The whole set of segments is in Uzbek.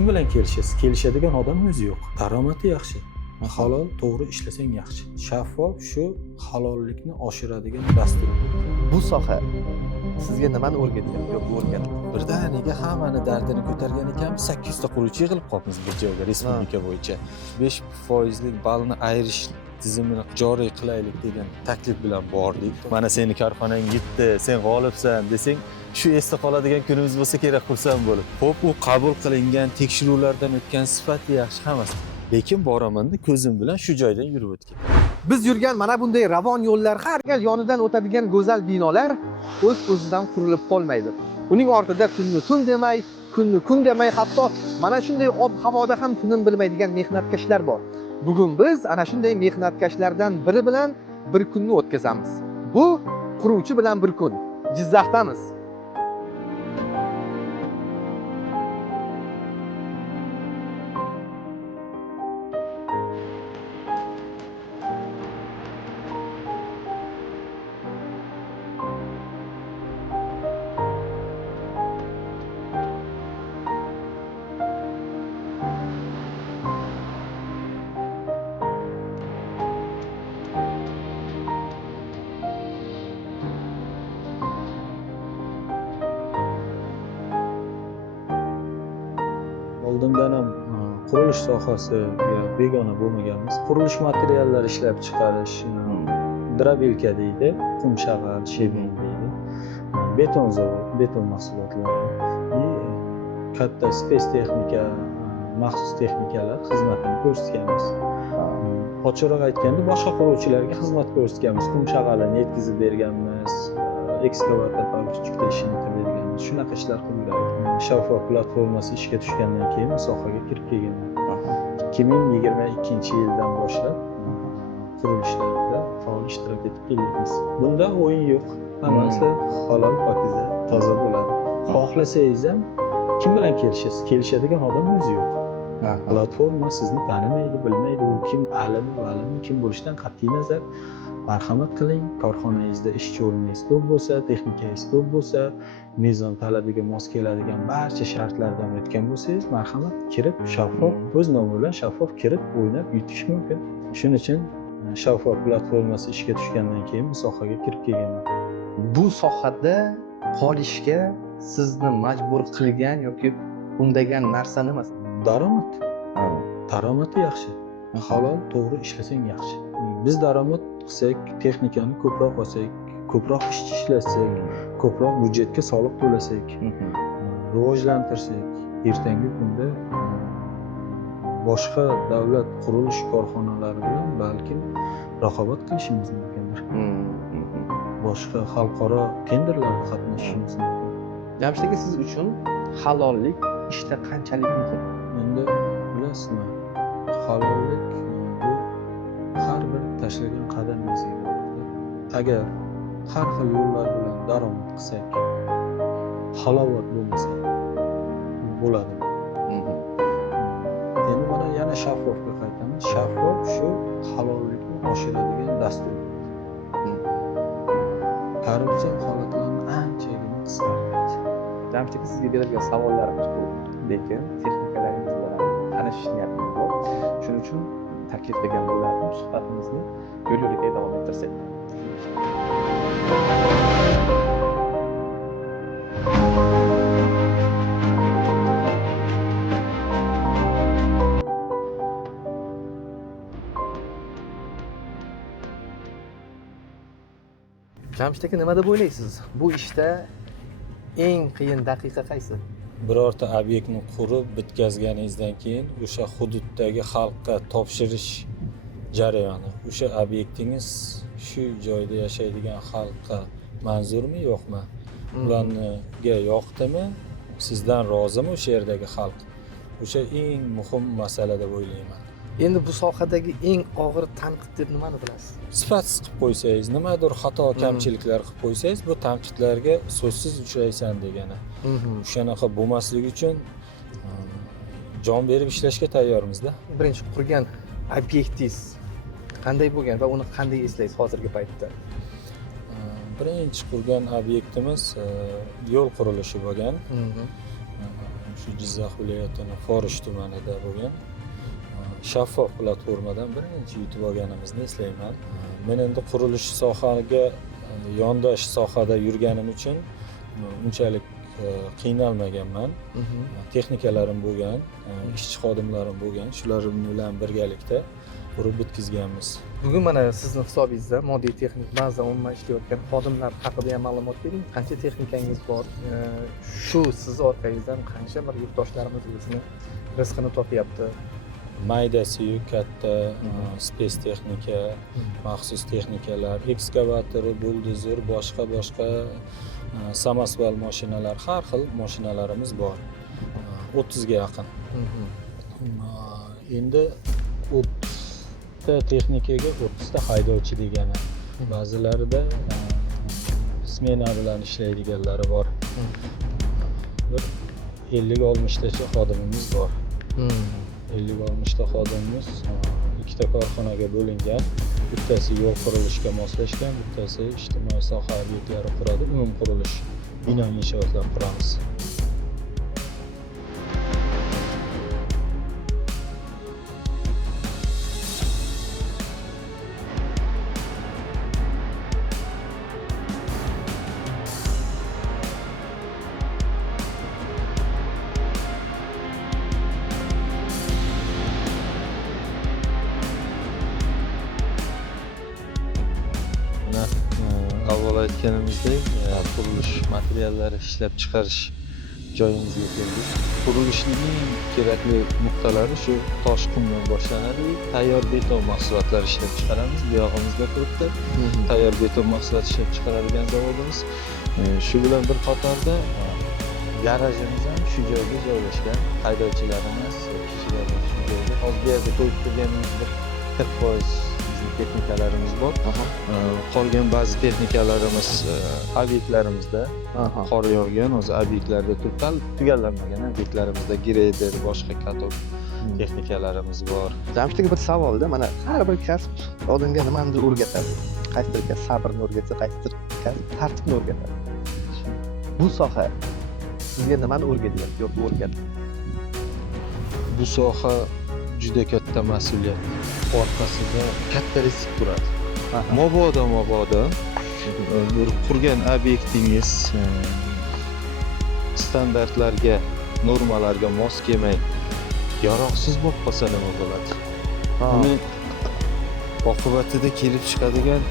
kim bilan kelishasiz? Kelishadigan odam o'zi yo'q. Daromadi yaxshi. Halol, to'g'ri ishlasang yaxshi. Shaffof shu halollikni oshiradigan dastur. Bu soha sizga nimani o'rgatgan yoki o'rgatdi? Birdaniga hammani dardini ko'targan ekanmiz. 8 ta quruvchi yig'ilib qolibmiz bir joyga respublika bo'yicha. 5% balni ayirish tizimini joriy qilaylik degan taklif bilan bordik. Mana seni korxonang yetdi, sen g'olibsan desang, shu esda qoladigan kunimiz bo'lsa kerak xursand bo'lib. Xo'p, u qabul qilingan tekshiruvlardan o'tgan sifati yaxshi hammasi. Lekin boramanda ko'zim bilan shu joydan yurib o'tgan. Biz yurgan mana bunday ravon yo'llar, har gal yonidan o'tadigan go'zal binolar o'z-o'zidan qurilib qolmaydi. Uning ortida kunni tun demay, kunni kun demay, hatto mana shunday ob-havoda ham tinim bilmaydigan mehnatkashlar bor. Bugun biz ana shunday mehnatkashlardan biri bilan bir kunni o'tkazamiz. Bu quruvchi bilan bir kun. Jizzaxdamiz. Oldindan ham qurilish sohasiga begona bo'lmaganmiz. Qurilish materiallari ishlab chiqarish, drabelka deydi, qum shag'al, shebeng deydi. Beton zavod, beton mahsulotlari, katta spes texnika, maxsus texnikalar xizmatini ko'rsatganmiz. Ochiqroq aytganda, boshqa quruvchilarga xizmat ko'rsatganmiz. Qum shag'alini yetkazib berganmiz, ekskavator kichikda ishini qilib berganmiz. Shunaqa ishlar qilib yurardik. Shaffof platformasi ishga tushgandan keyin bu sohaga kirib kelganman. 2022-yildan boshlab qurilishlarda faol ishtirok etib kelyapmiz. Bunda o'yin yo'q. Hammasi halol, pokiza, toza bo'ladi. Xohlasangiz ham kim bilan kelishasiz? Kelishadigan odam o'zi yo'q. Platforma sizni tanimaydi, bilmaydi, u kim, alimi, kim bo'lishidan qat'iy nazar marhamat qiling. Korxonangizda ishchi o'rningiz ko'p bo'lsa, texnikangiz ko'p bo'lsa, mezon talabiga mos keladigan barcha shartlardan o'tgan bo'lsangiz, marhamat kirib shaffof, o'z nomi bilan shaffof kirib o'ynab yutish mumkin. Shuning uchun shaffof platformasi ishga tushgandan keyin bu sohaga kirib kelganman. Bu sohada qolishga sizni majbur qilgan yoki undagan narsa nima? Daromad. Daromadi yaxshi. Halol, to'g'ri ishlasang yaxshi. Biz daromad qilsak, texnikani ko'proq olsak, ko'proq ishchi ishlasak, ko'proq byudjetga soliq to'lasak, rivojlantirsak, ertangi kunda boshqa davlat qurilish korxonalari bilan balkim raqobat qilishimiz mumkindir. Boshqa xalqaro tenderlarda qatnashishimiz mumkin. Jamshid aka, siz uchun halollik ishda qanchalik muhim? Endi bilasizmi, halollik bu har bir tashlagan qadamingizga bog'liq. Agar har xil yo'llar bilan daromad qilsak, halovat bo'lmasa bo'ladi. Endi mana yana shaffofga qaytamiz. Shaffof shu halollikni oshiradigan dastur. Korrupsiya holatlarini anchagina qisqartiradi. Jamshid aka, sizga berilgan savollarimiz ko'p, lekin texnikalaringiz bilan tanishish niyatim bor. Shuning uchun taklif qilgan bo'lardim, suhbatimizni yo'l-yo'lakay davom ettirsak. Jamshid aka, nima deb o'ylaysiz? Bu ishda eng qiyin daqiqa qaysi? Birorta obyektni qurib bitkazganingizdan keyin o'sha hududdagi xalqqa topshirish jarayoni, o'sha obyektingiz shu joyda yashaydigan xalqqa manzurmi, yo'qmi? Ularga yoqdimi? Sizdan rozimi o'sha yerdagi xalq? O'sha eng muhim masala deb o'ylayman. Endi bu sohadagi eng og'ir tanqid deb nimani bilasiz? Sifatsiz qilib qo'ysangiz, nimadir xato, kamchiliklar qilib qo'ysangiz, bu tanqidlarga so'zsiz uchraysan degani. O'shanaqa bo'lmasligi uchun jon berib ishlashga tayyormizda. Birinchi qurgan obyektingiz qanday bo'lgan va uni qanday eslaysiz hozirgi paytda? Birinchi qurgan obyektimiz yo'l qurilishi bo'lgan. Shu Jizzax viloyatining Forish tumanida bo'lgan shaffof platformadan birinchi yutib olganimizni eslayman. Men endi qurilish sohaga yondosh sohada yurganim uchun unchalik qiynalmaganman. Texnikalarim bo'lgan, ishchi xodimlarim bo'lgan, shular bilan birgalikda qurib bitkizganmiz. Bugun mana sizning hisobingizda moddiy texnik ba'zida umuman ishlayotgan xodimlar haqida ham ma'lumot bering. Qancha texnikangiz bor? Shu siz orqangizdan qancha bir yurtdoshlarimiz o'zini rizqini topyapti? Maydasi, katta space texnika, maxsus texnikalar, ekskavator, buldozer, boshqa samosval mashinalar, har xil mashinalarimiz bor. 30 ga yaqin. Endi 30 ta texnikaga 30 ta haydovchi degani. Ba'zilarida smena bilan ishlaydiganlari bor. Bir 50-60 tacha xodimimiz bor. 50-60 ta xodimimiz ikkita korxonaga bo'lingan. Bittasi yo'l qurilishga moslashgan, bittasi ijtimoiy soha obyektlari quradi, umum qurilish, bino inshootlar quramiz. Avval aytganimizdek, qurilish materiallari ishlab chiqarish joyimizga keldik. Qurilishning eng kerakli nuqtalari shu tosh qumdan boshlanadi. Tayyor beton mahsulotlar ishlab chiqaramiz. Bu yog'imizda turibdi. Tayyor beton mahsulot ishlab chiqaradigan zavodimiz. Shu bilan bir qatorda garajimiz ham shu joyga joylashgan. Haydovchilarimiz, kishilarimiz shu joyda. Hozir bu yerda ko'rib turganimiz bir 40% texnikalarimiz bor. Qolgan ba'zi texnikalarimiz obyektlarimizda qor yog'gan, o'zi obyektlarda turibdi. Tugallanmagan obyektlarimizda greder, boshqa katok texnikalarimiz bor. Jamshidga bir savolda, mana har bir kasb odamga nimanidir o'rgatadi. Qaysidir kasb sabrni o'rgatsa, qaysidir kasb tartibni o'rgatadi. Bu soha sizga nimani o'rgatyapti yoki o'rgatdi? Bu soha juda katta mas'uliyat. Orqasida katta risk turadi. Mabodo bir qurgan obyektingiz standartlarga, normalarga mos kelmay yaroqsiz bo'lib qolsa nima bo'ladi? Uni oqibatida kelib chiqadigan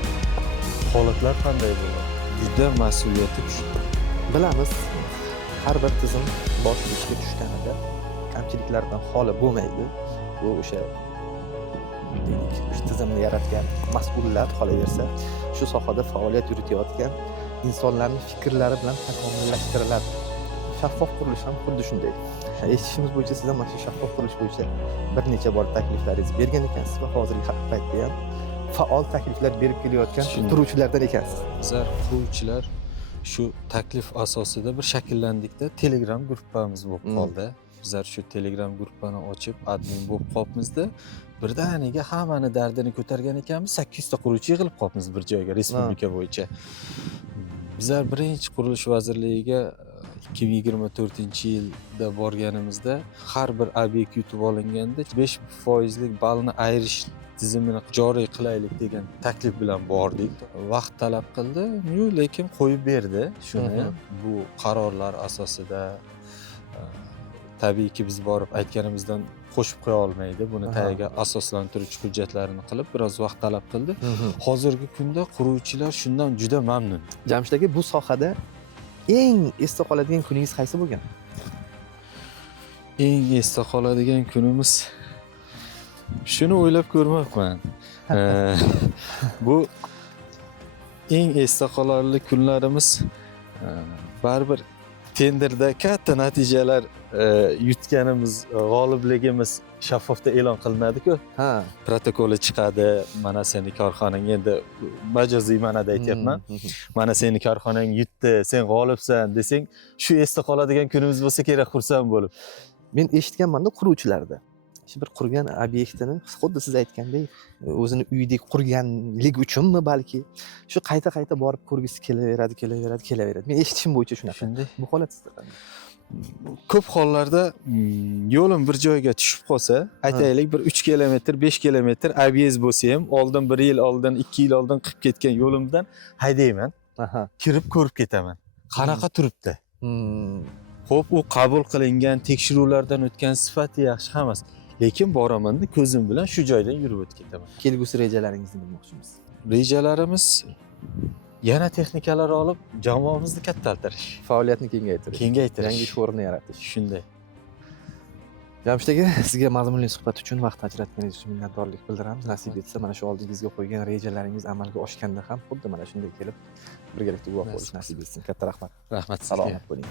holatlar qanday bo'ladi? Juda mas'uliyati kuchli. Bilamiz, har bir tizim bosh ishga tushganida kamchiliklardan xoli bo'lmaydi. Bu o'sha tizimni yaratgan mas'ullar, qolaversa shu sohada faoliyat yuritayotgan insonlarning fikrlari bilan takomillashtiriladi. Shaffof qurilish ham xuddi shunday. Eshitishimiz bo'yicha siz ham mana shu shaffof qurilish bo'yicha bir necha bor takliflaringizni bergan ekansiz va hozirgi paytda ham faol takliflar berib kelayotgan turuvchilardan ekansiz. Bizlar quruvchilar shu taklif asosida bir shakllandikda Telegram gruppamiz bo'lib qoldi. Bizlar shu Telegram gruppani ochib admin bo'lib qolibmizda. Birdaniga hammani dardini ko'targan ekanmiz, 800 ta quruvchi yig'ilib qolibmiz bir joyga respublika bo'yicha. Bizlar birinchi qurilish vazirligiga 2024-yilda borganimizda har bir obyekt yutib olinganda 5% balni ayirish tizimini joriy qilaylik degan taklif bilan bordik. Vaqt talab qildi, lekin qo'yib berdi shuni. Bu qarorlar asosida tabiiyki biz borib aytganimizdan qo'shib qo'ya olmaydi. Buni tagiga asoslantiruvchi hujjatlarini qilib biroz vaqt talab qildi. Hozirgi kunda quruvchilar shundan juda mamnun. Jamshid aka, bu sohada eng esda qoladigan kuningiz qaysi bo'lgan? Eng esda qoladigan kunimiz shuni o'ylab ko'rmoqman. Bu eng esda qolarli kunlarimiz baribir tenderda katta natijalar yutganimiz, g'olibligimiz shaffofda e'lon qilinadi-ku. Protokoli chiqadi. Mana seni korxonang, endi majoziy ma'noda aytyapman. Mana seni korxonang yutdi, sen g'olibsan desang, shu esda qoladigan kunimiz bo'lsa kerak, xursand bo'lib. Men eshitganman-da quruvchilarda. Shu bir qurgan obyektini xuddi siz aytgandek, o'zini uyidek qurganlik uchunmi balki shu qayta borib ko'rgisi kelaveradi. Men eshitishim bo'yicha shunaqa. Bu holat sizda qanday? ko'p hollarda yo'lim bir joyga tushib qolsa, aytaylik bir 3 kilometr, 5 kilometr ob'ez bo'lsa ham, oldin 1 yil oldin, 2 yil oldin qilib ketgan yo'limdan haydayman, Aha. kirib ko'rib ketaman. Qanaqa turibdi? Hmm. Xo'p, u qabul qilingan, tekshiruvlardan o'tgan sifati yaxshi emas. Lekin boramanda ko'zim bilan shu joydan yurib o'tib ketaman. Kelgusi rejalaringizni bilmoqchimiz. Rejalarimiz yana texnikalar olib, jamoamizni kattaltirish, Faoliyatni kengaytirish, kengaytirish. yangi ish o'rni yaratish. Shunday. Jamshid aka, sizga mazmunli suhbat uchun vaqt ajratganingiz uchun minnatdorlik bildiramiz. Nasib etsa, mana shu oldingizga qo'ygan rejalaringiz amalga oshganda ham xuddi mana shunday kelib birgalikda guvoh bo'lish nasib etsin. Katta rahmat. Rahmat sizga. Salomat bo'ling.